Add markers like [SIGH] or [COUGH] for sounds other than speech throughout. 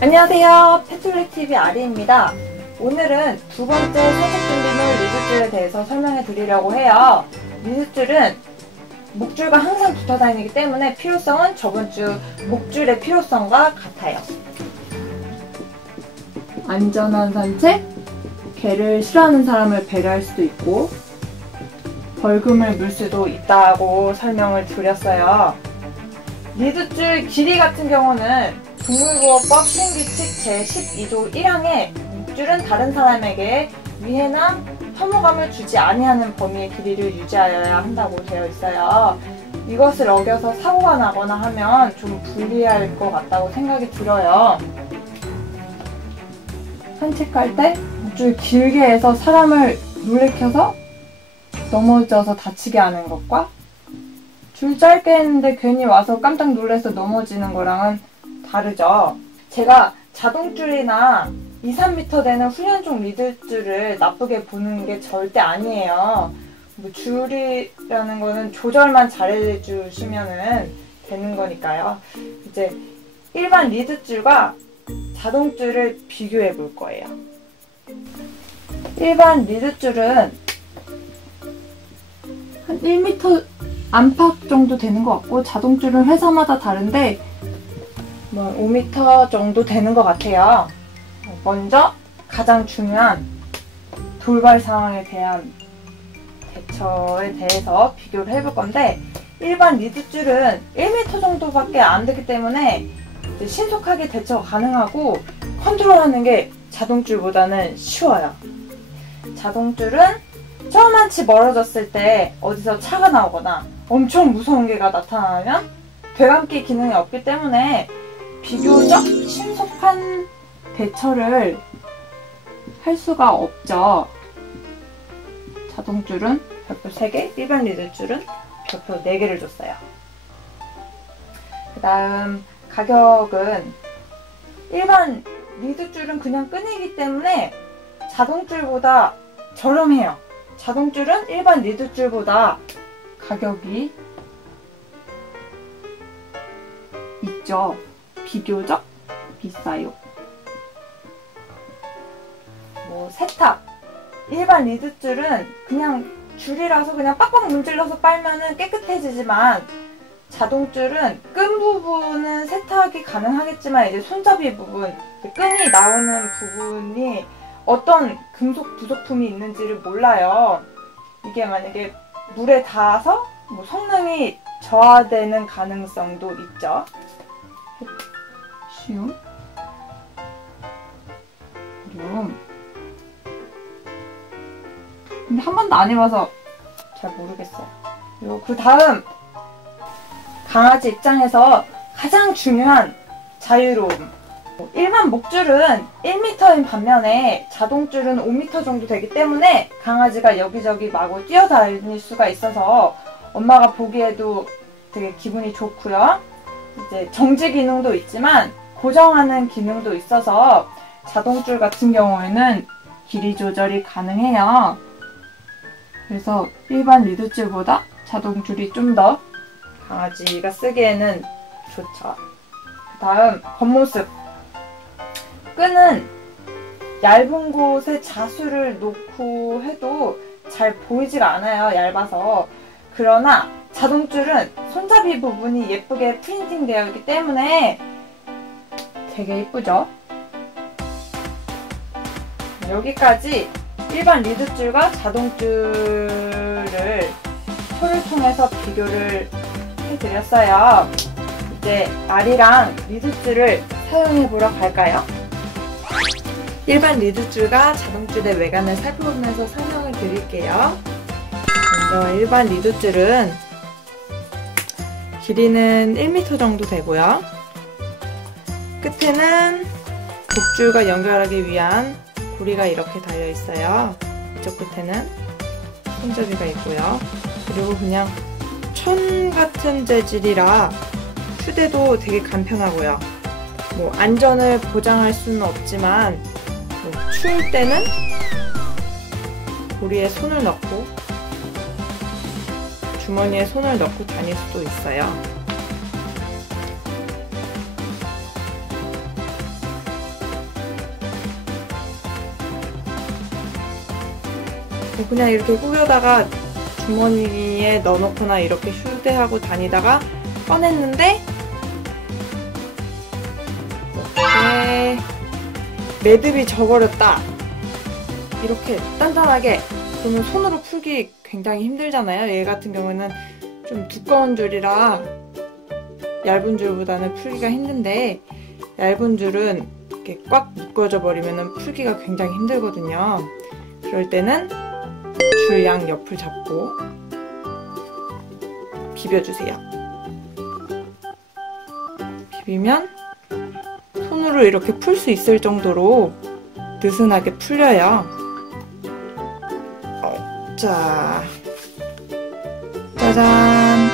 안녕하세요. 페트롤TV 아리입니다. 오늘은 두 번째 소속 준비물 리드줄에 대해서 설명해 드리려고 해요. 리드줄은 목줄과 항상 붙어 다니기 때문에 필요성은 저번 주 목줄의 필요성과 같아요. 안전한 산책, 개를 싫어하는 사람을 배려할 수도 있고, 벌금을 물 수도 있다고 설명을 드렸어요. 리드줄 길이 같은 경우는 동물보호법 시행규칙 제12조 1항에 목줄은 다른 사람에게 위해나 혐오감을 주지 아니하는 범위의 길이를 유지하여야 한다고 되어 있어요. 이것을 어겨서 사고가 나거나 하면 좀 불리할 것 같다고 생각이 들어요. 산책할 때 목줄 길게 해서 사람을 놀래켜서 넘어져서 다치게 하는 것과 줄 짧게 했는데 괜히 와서 깜짝 놀라서 넘어지는 거랑은 다르죠. 제가 자동줄이나 2, 3m 되는 훈련종 리드줄을 나쁘게 보는 게 절대 아니에요. 뭐 줄이라는 거는 조절만 잘해 주시면 되는 거니까요. 이제 일반 리드줄과 자동줄을 비교해 볼 거예요. 일반 리드줄은 한 1m 안팎 정도 되는 것 같고 자동줄은 회사마다 다른데 뭐 5m 정도 되는 것 같아요. 먼저 가장 중요한 돌발 상황에 대한 대처에 대해서 비교를 해볼 건데 일반 리드줄은 1m 정도밖에 안 되기 때문에 신속하게 대처 가능하고 컨트롤하는 게 자동줄보다는 쉬워요. 자동줄은 조금만치 멀어졌을 때 어디서 차가 나오거나 엄청 무서운 개가 나타나면 배감기 기능이 없기 때문에 비교적 신속한 대처를 할 수가 없죠. 자동줄은 별표 3개, 일반 리드줄은 별표 4개를 줬어요. 그 다음 가격은 일반 리드줄은 그냥 끈이기 때문에 자동줄보다 저렴해요. 자동줄은 일반 리드줄보다 가격이 있죠. 비교적 비싸요. 뭐 세탁 일반 리드줄은 그냥 줄이라서 그냥 빡빡 문질러서 빨면은 깨끗해지지만 자동줄은 끈 부분은 세탁이 가능하겠지만 이제 손잡이 부분 끈이 나오는 부분이 어떤 금속 부속품이 있는지를 몰라요. 이게 만약에 물에 닿아서 뭐 성능이 저하되는 가능성도 있죠. 쉬움, 어려움. 근데 한 번도 안 해봐서 잘 모르겠어요. 그리고 그 다음 강아지 입장에서 가장 중요한 자유로움. 일반 목줄은 1m인 반면에 자동줄은 5m 정도 되기 때문에 강아지가 여기저기 마구 뛰어다닐 수가 있어서 엄마가 보기에도 되게 기분이 좋고요. 이제 정지 기능도 있지만 고정하는 기능도 있어서 자동줄 같은 경우에는 길이 조절이 가능해요. 그래서 일반 리드줄보다 자동줄이 좀 더 강아지가 쓰기에는 좋죠. 그 다음 겉모습 끈은 얇은 곳에 자수를 놓고 해도 잘 보이지가 않아요. 얇아서. 그러나 자동줄은 손잡이 부분이 예쁘게 프린팅 되어 있기 때문에 되게 예쁘죠? 여기까지 일반 리드줄과 자동줄을 표를 통해서 비교를 해드렸어요. 이제 알이랑 리드줄을 사용해보러 갈까요? 일반 리드줄과 자동줄의 외관을 살펴보면서 설명을 드릴게요. 먼저 일반 리드줄은 길이는 1m 정도 되고요. 끝에는 목줄과 연결하기 위한 고리가 이렇게 달려 있어요. 이쪽 끝에는 손잡이가 있고요. 그리고 그냥 천 같은 재질이라 휴대도 되게 간편하고요. 뭐 안전을 보장할 수는 없지만 뭐 추울 때는 고리에 손을 넣고 주머니에 손을 넣고 다닐 수도 있어요. 그냥 이렇게 꾸겨다가 주머니에 넣어놓거나 이렇게 휴대하고 다니다가 꺼냈는데 이렇게 매듭이 져버렸다. 이렇게 단단하게 그러면 손으로 풀기 굉장히 힘들잖아요. 얘 같은 경우는 좀 두꺼운 줄이라 얇은 줄보다는 풀기가 힘든데 얇은 줄은 이렇게 꽉 묶어져 버리면 풀기가 굉장히 힘들거든요. 그럴 때는 줄 양 옆을 잡고 비벼주세요. 비비면 손으로 이렇게 풀 수 있을 정도로 느슨하게 풀려요. 어, 자, 짜잔.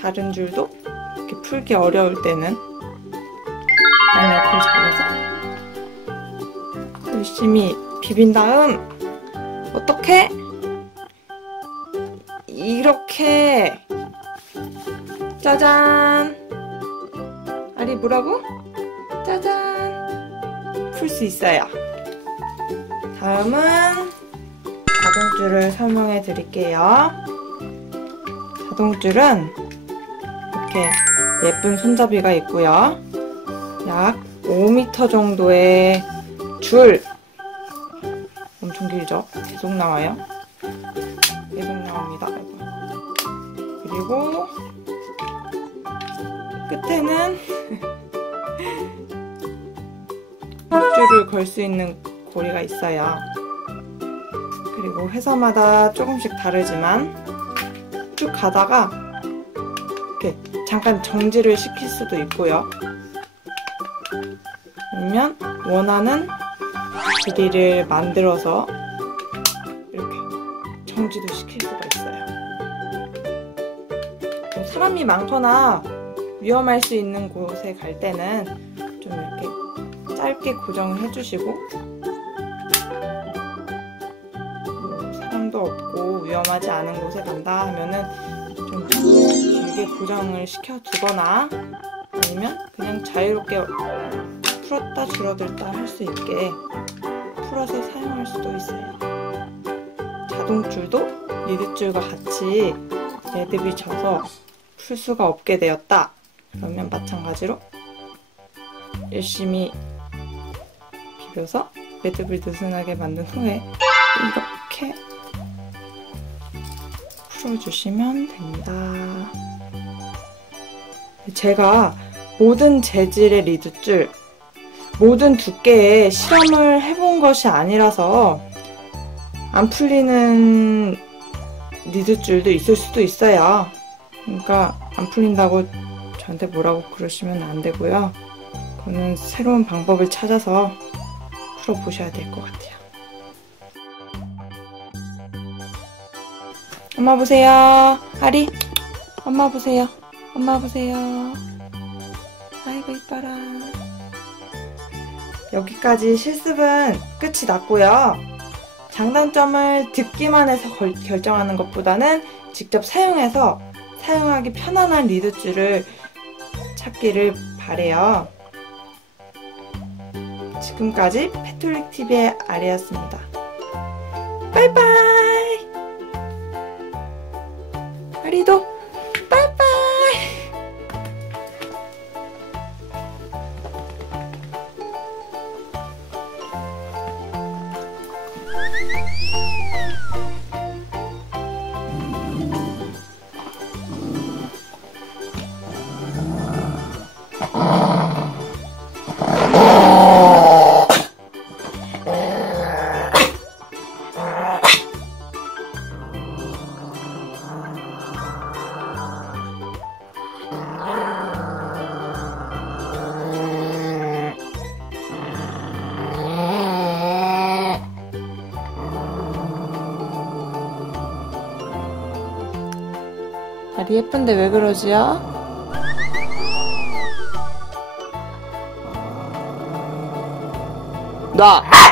다른 줄도 이렇게 풀기 어려울 때는 양옆을 잡아서 열심히 비빈 다음 어떻게? 이렇게. 짜잔. 아리 뭐라고? 짜잔. 풀 수 있어요. 다음은 자동줄을 설명해 드릴게요. 자동줄은 이렇게 예쁜 손잡이가 있고요. 약 5m 정도의 줄 길죠? 계속 나와요? 계속 나옵니다. 그리고 끝에는 [LAUGHS] 줄을 걸 수 있는 고리가 있어요. 그리고 회사마다 조금씩 다르지만 쭉 가다가 이렇게 잠깐 정지를 시킬 수도 있고요. 아니면 원하는 길이를 만들어서 정지도 시킬 수가 있어요. 뭐 사람이 많거나 위험할 수 있는 곳에 갈 때는 좀 이렇게 짧게 고정을 해주시고 뭐 사람도 없고 위험하지 않은 곳에 간다 하면은 좀 길게 고정을 시켜두거나 아니면 그냥 자유롭게 풀었다 줄어들다 할 수 있게 풀어서 사용할 수도 있어요. 자동줄도 리드줄과 같이 매듭이 져서 풀 수가 없게 되었다. 그러면 마찬가지로 열심히 비벼서 매듭을 느슨하게 만든 후에 이렇게 풀어주시면 됩니다. 제가 모든 재질의 리드줄 모든 두께에 실험을 해본 것이 아니라서 안 풀리는 니드줄도 있을 수도 있어요. 그러니까 안 풀린다고 저한테 뭐라고 그러시면 안 되고요. 그거는 새로운 방법을 찾아서 풀어보셔야 될 것 같아요. 엄마 보세요. 아리. 엄마 보세요. 엄마 보세요. 아이고 이뻐라. 여기까지 실습은 끝이 났고요. 장단점을 듣기만 해서 결정하는 것보다는 직접 사용해서 사용하기 편안한 리드줄을 찾기를 바래요. 지금까지 패톨릭TV의 아리였습니다. 빠이빠이! 아리도 다리 예쁜데 왜 그러지요? 나!